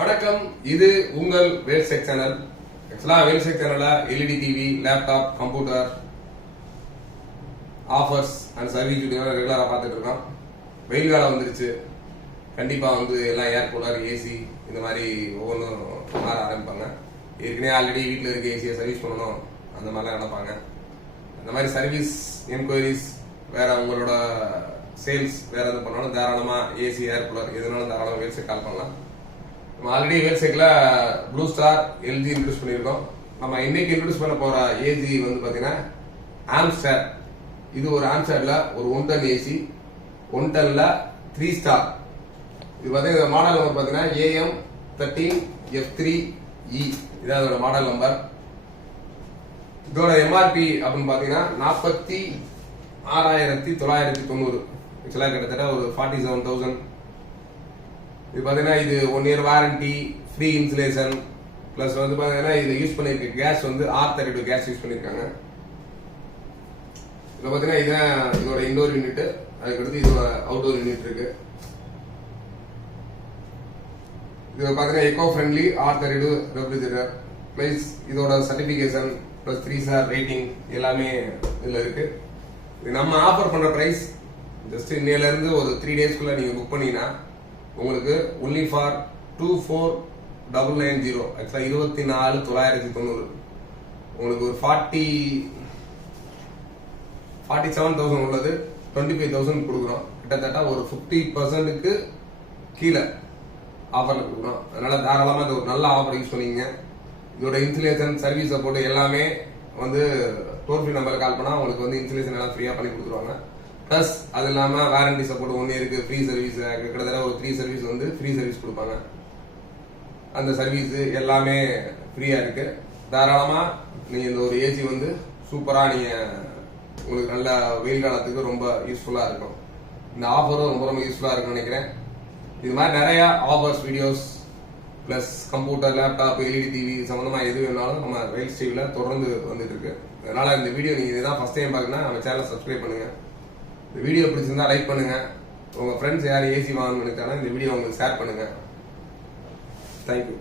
வணக்கம், இது உங்கள் வேல்செக் சேனல். ஆக்சுவலா வேல்செக் சேனல்ல LED TV, laptop, computer offers and service video ரெகுலரா பார்த்துட்டு இருக்கோம். வெயில் காலம் வந்துருச்சு. கண்டிப்பா எல்லாம் ஏர் கூலர், ஏசி இந்த மாதிரி ஒவ்வொன்றும் மாற ஆரம்பிப்பாங்க. ஏற்கனவே ஆல்ரெடி வீட்டில் இருக்க ஏசியை சர்வீஸ் பண்ணணும் அந்த மாதிரிலாம் நினைப்பாங்க. அந்த மாதிரி சர்வீஸ் என்கொயரிஸ் வேற உங்களோட சேல்ஸ் வேற எதுவும் பண்ணாலும் தாராளமா ஏசி, ஏர் கூலர் எதுனாலும் தாராளமாக வேல்செக் கால் பண்ணலாம். நம்ம ஆல்ரெடி வேல்செக்ல ப்ளூ ஸ்டார், எல்ஜி இன்ட்ரடியூஸ் பண்ணியிருக்கோம். நம்ம இன்னைக்கு இன்ட்ரடியூஸ் பண்ண போற ஏசி பாத்தீங்கன்னா ஆம்ஸ்டர். இது ஒரு ஆம்ஸ்டர்ல ஒரு 1 டன் ஏசி, 1 டன்ல 3 ஸ்டார். இது பாத்தீங்கன்னா மாடல் நம்பர் பாத்தீங்கன்னா AM13F3E. இதான் அதோட மாடல் நம்பர். இதோட எம்ஆர்பி அப்படின்னு பாத்தீங்கன்னா 46,990. ஆக்சுவலா கிட்டத்தட்ட ஒரு 47,000. இது பாத்தீங்கன்னா இது 1 year warranty, free insulation plus பாத்தீங்கன்னா இது யூஸ் பண்ணிருக்க கேஸ் R32 கேஸ் யூஸ் பண்ணிருக்காங்க. இதுல பாத்தீங்கன்னா இதுதான் இதோட இன்டோர் யூனிட். அதுக்கடுத்து இதோட அவுட்டோர் யூனிட் இருக்கு. இது பாத்தீங்கன்னா echo friendly R32 refrigerator plus இதோட சர்டிபிகேஷன் பிளஸ் 3 ஸ்டார் ரேட்டிங் எல்லாமே இதுல இருக்கு. இது நம்ம ஆஃபர் பண்ற பிரைஸ் ஜஸ்ட் இன்னையில இருந்து ஒரு 3 டேஸ்க்குள்ள நீங்க புக் பண்ணீங்கன்னா உங்களுக்கு ஒன்லி ஃபார் 24,990. ஆக்சுவலா 24,990. உங்களுக்கு ஒரு 47,000 உள்ளது 25,000 கொடுக்குறோம். கிட்டத்தட்ட ஒரு 50% கீழே ஆஃபர்ல கொடுக்குறோம். அதனால தாராளமா இது ஒரு நல்ல ஆஃபர் யூஸ் பண்ணிக்கங்க. இதோட இன்சுலேஷன், சர்வீஸ் சப்போர்ட் எல்லாமே டோல் ஃப்ரீ நம்பர்ல கால் பண்ணா உங்களுக்கு இன்சுலேஷன் எல்லாம் ஃப்ரீயா பண்ணி கொடுத்துருவாங்க. பிளஸ் அது இல்லாம வாரண்டி சப்போர்ட் 1 இயருக்கு, ஃப்ரீ சர்வீஸ் கிட்டத்தட்ட ஒரு 3 சர்வீஸ் ஃப்ரீ சர்வீஸ் கொடுப்பாங்க. அந்த சர்வீஸ் எல்லாமே ஃப்ரீயா இருக்கு. தாராளமா நீங்க இந்த ஒரு ஏசி சூப்பரா நீங்க உங்களுக்கு நல்ல வெயில் காலத்துக்கு ரொம்ப யூஸ்ஃபுல்லா இருக்கும். இந்த ஆஃபரும் ரொம்ப ரொம்ப யூஸ்ஃபுல்லா இருக்கும்னு நினைக்கிறேன். இது மாதிரி நிறைய offers, videos plus computer, laptop, LED TV சம்பந்தமா எது வேணாலும் நம்ம வேல்ஸ் டிவில தொடர்ந்து வந்துட்டு இருக்கு. அதனால இந்த வீடியோ நீங்க இதுதான் ஃபர்ஸ்ட் டைம் பாக்கணும்னா நம்ம சேனலை சப்ஸ்கிரைப் பண்ணுங்க. இந்த வீடியோ பிடிச்சிருந்தா லைக் பண்ணுங்க. உங்க ஃப்ரெண்ட்ஸ் யார் ஏசி வாங்கணும்னு நினைச்சாலும் இந்த வீடியோ உங்களுக்கு ஷேர் பண்ணுங்க. தேங்க்யூ.